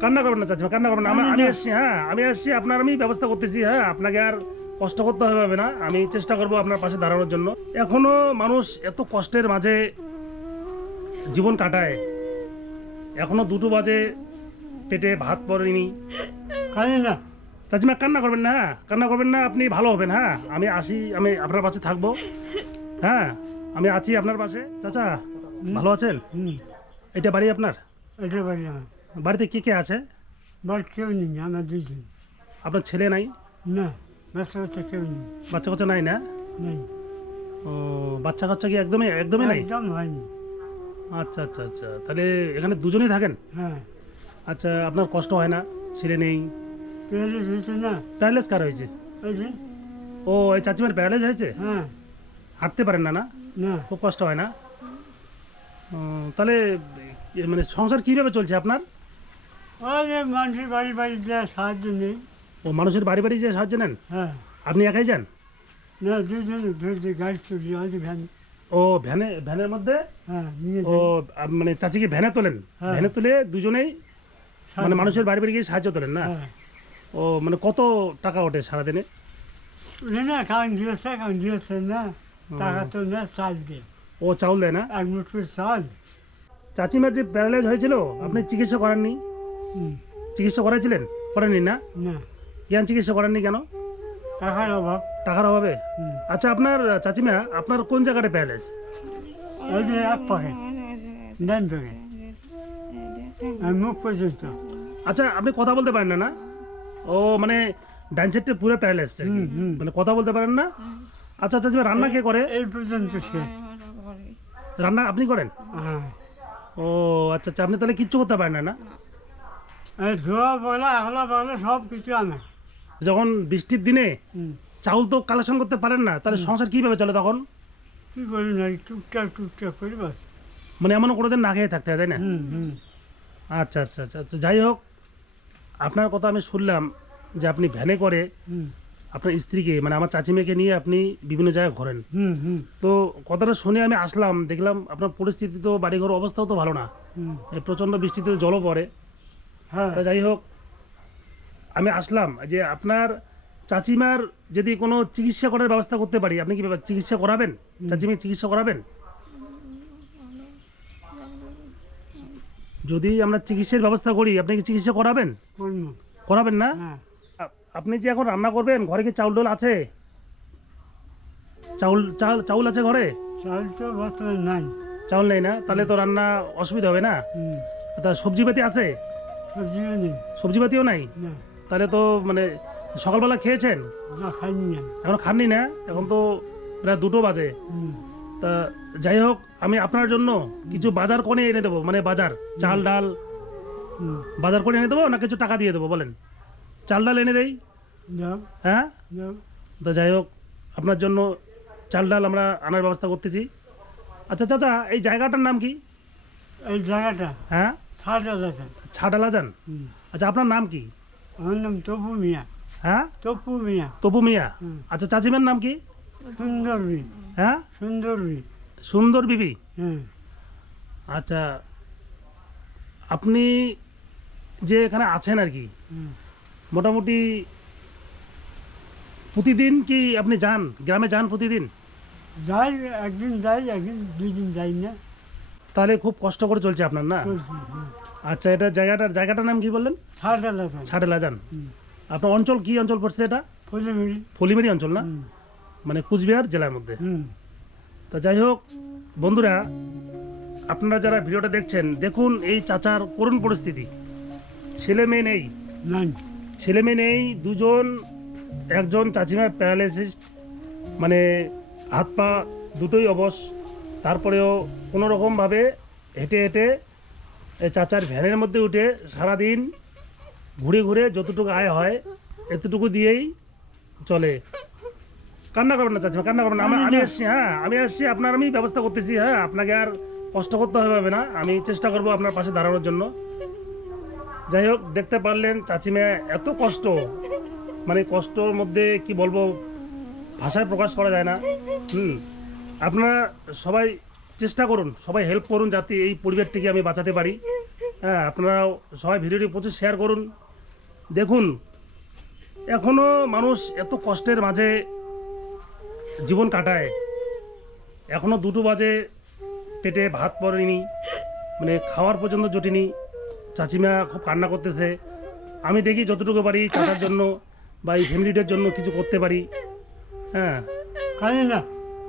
কান্না করবেন না চাচিমা কান্না করবেন না। আমি আমি আসছি হ্যাঁ আমি আসছি আপনার আমি ব্যবস্থা করতেছি হ্যাঁ। আপনাকে আর কষ্ট করতে হবে না। আমি চেষ্টা করব আপনার পাশে দাঁড়ানোর জন্য। এখনও মানুষ এত কষ্টের মাঝে জীবন কাটায়। এখনও দুটো বাজে পেটে ভাত পড়েনি। কালি না চাচিমা কান্না করবেন না হ্যাঁ। কান্না করবেন না আপনি ভালো হবেন হ্যাঁ। আমি আসি আমি আপনার পাশে থাকব হ্যাঁ। আমি আছি আপনার পাশে। চাচা ভালো আছেন? হুম। এটা বাড়ি আপনার? এটা বাড়ি আমার। বাড়িতে কে কে আছে? বাড়ি কেউ নেই আমরা দুইজন। আপনার ছেলে নাই? না বাচ্চা বাচ্চা কেউ নেই। বাচ্চা কাচ্চা নাই না? নেই। ও বাচ্চা কাচ্চা কি একদমই একদমই নাই? একদম হয়নি। আচ্ছা আচ্ছা আচ্ছা। তাহলে এখানে দুজনেই থাকেন? হ্যাঁ। আচ্ছা আপনার কষ্ট হয় না? ছেলে নেই? প্যারালিস হয়েছে না? প্যারালাইজ কার হয়েছে? ওই ও এই চাচিমার প্যারালাইজ হয়েছে? হ্যাঁ। হাঁটতে পারেন না না? না। খুব কষ্ট হয় না? তাহলে মানে সংসার কীভাবে চলছে আপনার? ওই যে মানুষের বাড়ি বাড়ি দেওয়া সাহায্য নেই। ও মানুষের বাড়ি বাড়ি যে সাহায্য নেন? হ্যাঁ। আপনি একাই যান? না দুজন ধরছে গাড়ি চুরি হয়তো ভ্যান। ও ভ্যানে ভ্যানের মধ্যে? হ্যাঁ নিয়ে ও আপ- মানে চাচিকে ভ্যানে তোলেন? হ্যাঁ। ভ্যানে তুলে দুজনেই মানে মানুষের বাড়ি বাড়ি গিয়ে সাহায্য তোলেন না? হ্যাঁ। ও মানে কত টাকা ওঠে সারাদিনে? না দিয়েছে দিয়েছে না। টাকা তো না চাল দিয়ে ও চাউল দেয় না? এক মুঠ চাল। চাচিমার যে প্যারালাইজ হয়েছিল আপনি চিকিৎসা করাননি? চিকিৎসা করাইছিলেন? করেননি না? না। কেন চিকিৎসা করেননি কেন? টাকার অভাব। টাকার অভাবে? আচ্ছা আপনার চাচিমা আপনার কোন জায়গাটা প্যারালাইজ? ওই যে এক পাখে ডান পাখে মুখ পর্যন্ত আচ্ছা আপনি কথা বলতে পারেন না না? ও মানে ডান সাইডটা পুরো হুম। মানে কথা বলতে পারেন না? আচ্ছা চাচিমা রান্না কে করে? এই পর্যন্ত সে। রান্না আপনি করেন? হ্যাঁ। ও আচ্ছা আচ্ছা আপনি তাহলে কিচ্ছু করতে পারেন না না? ধোয়া বলা আগলা বলা সব কিছু আমার যখন বৃষ্টির দিনে। চাউল তো কালেকশন করতে পারেন না তাহলে সংসার কীভাবে চলে তখন? কি বলি না টুকটাক টুকটাক করি বাস। মানে এমন কোনোদিন না খেয়ে থাকতে হয় তাই না? আচ্ছা আচ্ছা আচ্ছা আচ্ছা যাই হোক আপনার কথা আমি শুনলাম যে আপনি ভ্যানে করে আপনার স্ত্রীকে মানে আমার চাচি মেয়েকে নিয়ে আপনি বিভিন্ন জায়গায় ঘোরেন। হুম হুম। তো কথাটা শুনে আমি আসলাম দেখলাম আপনার পরিস্থিতি তো বাড়িঘর অবস্থাও তো ভালো না। প্রচণ্ড বৃষ্টিতে জলও পড়ে। তা যাই হোক আমি আসলাম যে আপনার চাচিমার যদি কোনো চিকিৎসা করার ব্যবস্থা করতে পারি আপনি কি চিকিৎসা করাবেন? চাচিমের চিকিৎসা করাবেন? যদি আমরা চিকিৎসার ব্যবস্থা করি আপনি কি চিকিৎসা করাবেন? করাবেন না? হ্যাঁ। আপনি যে এখন রান্না করবেন ঘরে কি চাউল ডাল আছে? চাউল চাল চাউল আছে ঘরে? চাল তো নাই। চাউল নেই না? তাহলে তো রান্না অসুবিধা হবে না? তা সবজিপাতি আছে? সবজিও নেই সবজিপাতিও নাই? না। তাহলে তো মানে সকালবেলা খেয়েছেন? না খাইনি আমি। এখন খাননি না? এখন তো প্রায় দুটো বাজে। তা যাই হোক আমি আপনার জন্য কিছু বাজার করে এনে দেবো মানে বাজার চাল ডাল। বাজার করে এনে দেবো না কিছু টাকা দিয়ে দেবো বলেন? চাল ডাল এনে দেই? হ্যাঁ? তো যাই হোক আপনার জন্য চাল ডাল আমরা আনার ব্যবস্থা করতেছি। আচ্ছা চাচা এই জায়গাটার নাম কি? এই জায়গাটা? হ্যাঁ? জায়গা। ছাটালা যান? আচ্ছা আপনার নাম কি? আমার নাম তপু মিয়া। হ্যাঁ? তপু মিয়া। তপু মিয়া। আচ্ছা চাচিমার নাম কি? সুন্দরবি হ্যাঁ? সুন্দরবি সুন্দর বিবি? আচ্ছা আপনি যে এখানে আছেন আর কি। মোটামুটি প্রতিদিন কি আপনি যান? গ্রামে যান প্রতিদিন? যাই একদিন যাই একদিন দুই দিন যাই না। তাহলে খুব কষ্ট করে চলছে আপনার না? আচ্ছা এটা জায়গাটার জায়গাটার নাম কি বললেন? যান আপনার অঞ্চল কি অঞ্চল পড়ছে এটা? ফুলে ফলিমারি অঞ্চল না? মানে কুচবিহার জেলার মধ্যে। তো যাই হোক বন্ধুরা আপনারা যারা ভিডিওটা দেখছেন দেখুন এই চাচার করুণ পরিস্থিতি। ছেলে মেয়ে নেই। ছেলে মেয়ে নেই দুজন একজন চাচিমার প্যারালাইসিস মানে হাত পা দুটোই অবশ তারপরেও কোনো রকমভাবে হেঁটে হেঁটে চাচার ভ্যানের মধ্যে উঠে সারাদিন ঘুরে ঘুরে যতটুকু আয় হয় এতটুকু দিয়েই চলে। কান্না করবেন না চাচিমা কান্না করবেন না। আমি- আমি আসছি হ্যাঁ আমি আসছি আপনার আমি ব্যবস্থা করতেছি হ্যাঁ। আপনাকে আর কষ্ট করতে হবে না। আমি চেষ্টা করব আপনার পাশে দাঁড়ানোর জন্য। যাই হোক দেখতে পারলেন চাচিমা এত কষ্ট। মানে কষ্টর মধ্যে কি বলব? ভাষায় প্রকাশ করা যায় না। হুম। আপনারা সবাই চেষ্টা করুন, সবাই হেল্প করুন যাতে এই পরিবারটিকে আমি বাঁচাতে পারি। হ্যাঁ আপনারা সবাই ভিডিওটি প্রচুর শেয়ার করুন। দেখুন এখনও মানুষ এত কষ্টের মাঝে জীবন কাটায়। এখনও দুটো বাজে পেটে ভাত পড়েনি মানে খাওয়ার পর্যন্ত জটিনি। চাচিমা খুব কান্না করতেছে। আমি দেখি যতটুকু পারি চাচার জন্য বা এই ফ্যামিলিটার জন্য কিছু করতে পারি। হ্যাঁ। না।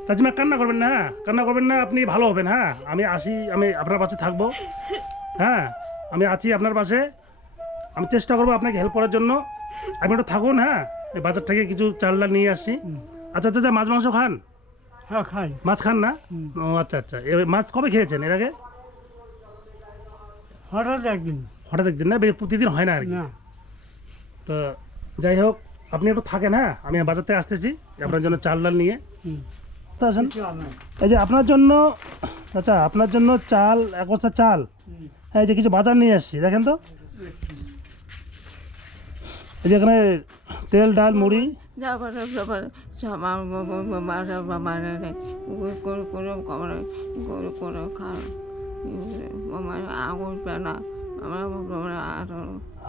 চাচিমা কান্না করবেন না হ্যাঁ কান্না করবেন না আপনি ভালো হবেন হ্যাঁ? আমি আসি আমি আপনার পাশে থাকব হ্যাঁ? আমি আছি আপনার পাশে আমি চেষ্টা করব আপনাকে হেল্প করার জন্য। আপনি একটু থাকুন হ্যাঁ? এই বাজার থেকে কিছু চাল ডাল নিয়ে আসছি আচ্ছা আচ্ছা আচ্ছা মাছ মাংস খান? হ্যাঁ খাই। মাছ খান না? ও আচ্ছা আচ্ছা। এবার মাছ কবে খেয়েছেন এর আগে? হঠাৎ একদিন। হঠাৎ একদিন না? বে- প্রতিদিন হয় না আর কি? না। তো যাই হোক আপনি একটু থাকেন হ্যাঁ? আমি বাজার থেকে আসতেছি আপনার জন্য চাল ডাল নিয়ে। হুম। তো আসেন এই যে আপনার জন্য আচ্ছা আপনার জন্য চাল এক বস্তা চাল। হুম। এই যে কিছু বাজার নিয়ে আসছি দেখেন তো। এই যে এখানে তেল ডাল মুড়ি। আগুন পেনা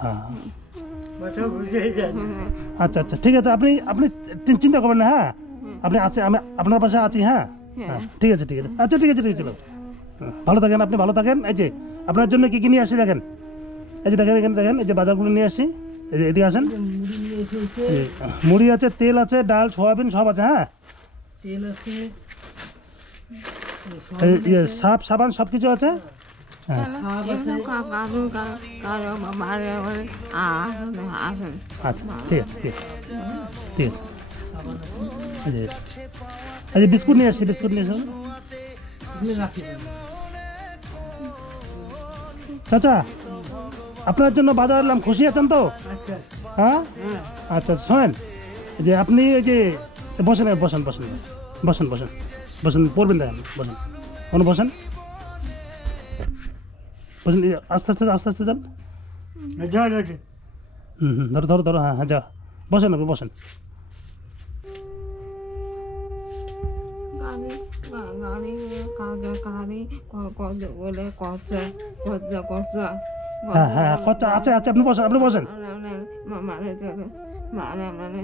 হ্যাঁ। আচ্ছা আচ্ছা ঠিক আছে আপনি আপনি চিন্তা করবেন না হ্যাঁ। আপনি আছে আমি আপনার পাশে আছি হ্যাঁ? হ্যাঁ। ঠিক আছে ঠিক আছে। আচ্ছা ঠিক আছে ঠিক আছে হ্যাঁ, ভালো থাকেন আপনি ভালো থাকেন। এই যে আপনার জন্য কী কী নিয়ে আসি দেখেন? এই যে দেখেন এখানে দেখেন এই যে বাজারগুলো নিয়ে আসি। এই যে এদিকে আসেন। মুড়ি আছে তেল আছে ডাল সয়াবিন সব আছে হ্যাঁ? তেল আছে ইয়ে সাপ সাবান সব কিছু আছে। হ্যাঁ আচ্ছা ঠিক আছে ঠিক আছে ঠিক আছে। যে বিস্কুট নিয়ে আসছি বিস্কুট নিয়ে আসুন। চাচা আপনার জন্য বাজার আনলাম খুশি আছেন তো? আচ্ছা। হ্যাঁ? হ্যাঁ। আচ্ছা শোনেন যে আপনি ওই যে বসেন বসেন বসেন বসেন বসেন বসেন পড়বেন দেখেন বসেন কোনো বসেন? বসেন আস্তে আস্তে আস্তে আস্তে যান। হুম হুম ধরো ধরো ধরো হ্যাঁ হ্যাঁ যা। বসেন আপনি বসেন। গাড়ি কত বলে কচা কচা কচা হ্যাঁ হ্যাঁ কচ্চা আছে আছে আপনি বসেন আপনি বসেন। মানে মানে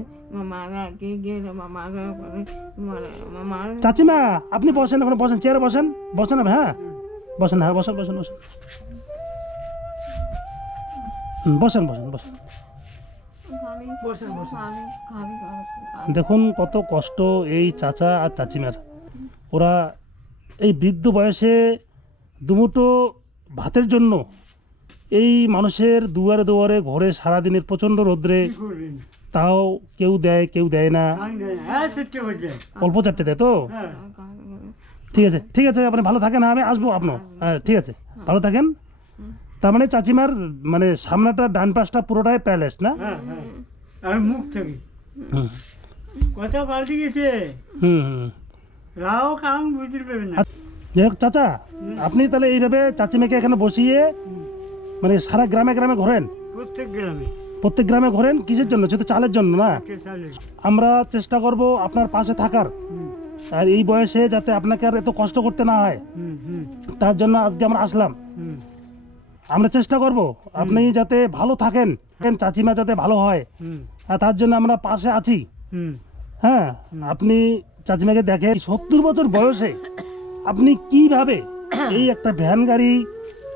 মানে চাচিমা আপনি বসেন ওখানে বসেন চেয়ারে বসেন বসেন হ্যাঁ? বসেন হ্যাঁ বসেন বসেন বসেন। বসেন বসেন বসেন। দেখুন কত কষ্ট এই চাচা আর চাচিমার। ওরা এই বৃদ্ধ বয়সে দুমুটো ভাতের জন্য এই মানুষের দুয়ারে দুয়ারে ঘরে সারাদিনের প্রচণ্ড রোদ্রে তাও কেউ দেয় কেউ দেয় না। হ্যাঁ অল্প চারটে দেয় তো? হ্যাঁ। ঠিক আছে ঠিক আছে আপনি ভালো থাকেন আমি আসব আপনার হ্যাঁ ঠিক আছে ভালো থাকেন। তার মানে চাচিমার মানে সামনাটা ডান পাশটা পুরোটাই প্যালেস না? হ্যাঁ আমি মুখ থেকে। কথা পাল্টে গেছে। হুম হুম। রাও কাম বুঝতে পারবে না। যাই হোক চাচা আপনি তাহলে এইভাবে চাচিমাকে এখানে বসিয়ে মানে সারা গ্রামে গ্রামে ঘোরেন? প্রত্যেক গ্রামে। প্রত্যেক গ্রামে ঘোরেন? কিসের জন্য? শুধু চালের জন্য না? আমরা চেষ্টা করব আপনার পাশে থাকার। আর এই বয়সে যাতে আপনাকে আর এত কষ্ট করতে না হয় তার জন্য আজকে আমরা আসলাম। আমরা চেষ্টা করব আপনি যাতে ভালো থাকেন চাচিমা যাতে ভালো হয় আর তার জন্য আমরা পাশে আছি। হ্যাঁ আপনি চাচিমাকে দেখেন সত্তর বছর বয়সে আপনি কীভাবে এই একটা ভ্যান গাড়ি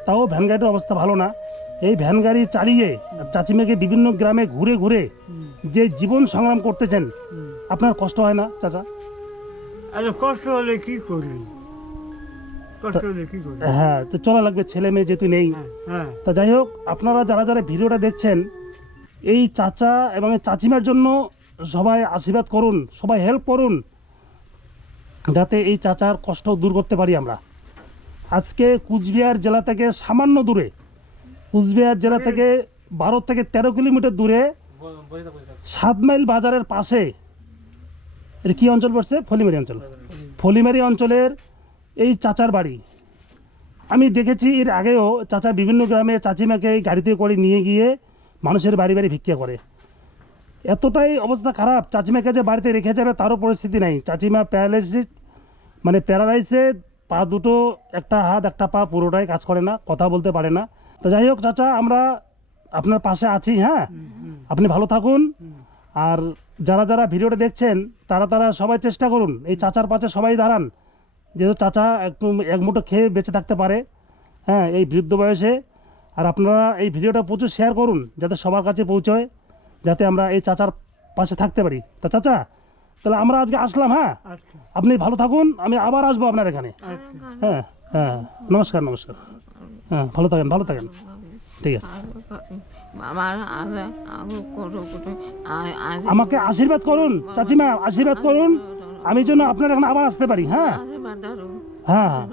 তাও ভ্যান গাড়ির অবস্থা ভালো না এই ভ্যান গাড়ি চালিয়ে চাচিমাকে বিভিন্ন গ্রামে ঘুরে ঘুরে যে জীবন সংগ্রাম করতেছেন আপনার কষ্ট হয় না চাচা? আরে কষ্ট হলে কি করবেন কষ্ট হলে কি হ্যাঁ তো চলা লাগবে ছেলে মেয়ে যেহেতু নেই। হ্যাঁ হ্যাঁ। তা যাই হোক আপনারা যারা যারা ভিডিওটা দেখছেন এই চাচা এবং চাচিমার জন্য সবাই আশীর্বাদ করুন সবাই হেল্প করুন। যাতে এই চাচার কষ্ট দূর করতে পারি আমরা। আজকে কুচবিহার জেলা থেকে সামান্য দূরে, কুচবিহার জেলা থেকে বারো থেকে তেরো কিলোমিটার দূরে। সাত মাইল বাজারের পাশে, এটা কী অঞ্চল পড়ছে? ফলিমারি অঞ্চল। ফলিমারি অঞ্চলের এই চাচার বাড়ি। আমি দেখেছি এর আগেও চাচা বিভিন্ন গ্রামে চাচিমাকে গাড়িতে করে নিয়ে গিয়ে মানুষের বাড়ি বাড়ি ভিক্ষা করে। এতটাই অবস্থা খারাপ। চাচিমাকে যে বাড়িতে রেখে যাবে তারও পরিস্থিতি নাই। চাচিমা প্যারালাইসিস মানে প্যারালাইসে পা দুটো একটা হাত একটা পা পুরোটাই কাজ করে না কথা বলতে পারে না। তো যাই হোক চাচা আমরা আপনার পাশে আছি হ্যাঁ? আপনি ভালো থাকুন। আর যারা যারা ভিডিওটা দেখছেন তারা তারা সবাই চেষ্টা করুন। এই চাচার পাশে সবাই দাঁড়ান। যেহেতু চাচা একটু এক মুঠো খেয়ে বেঁচে থাকতে পারে হ্যাঁ এই বৃদ্ধ বয়সে। আর আপনারা এই ভিডিওটা প্রচুর শেয়ার করুন যাতে সবার কাছে পৌঁছয়। যাতে আমরা এই চাচার পাশে থাকতে পারি। তা চাচা তাহলে আমরা আজকে আসলাম হ্যাঁ? আচ্ছা। আপনি ভালো থাকুন আমি আবার আসব আপনার এখানে। আচ্ছা। হ্যাঁ হ্যাঁ নমস্কার নমস্কার। হ্যাঁ ভালো থাকেন ভালো থাকেন। ঠিক আছে। আমাকে আশীর্বাদ করুন চাচিমা আশীর্বাদ করুন। আমি যেন আপনার এখানে আবার আসতে পারি হ্যাঁ? হ্যাঁ হ্যাঁ।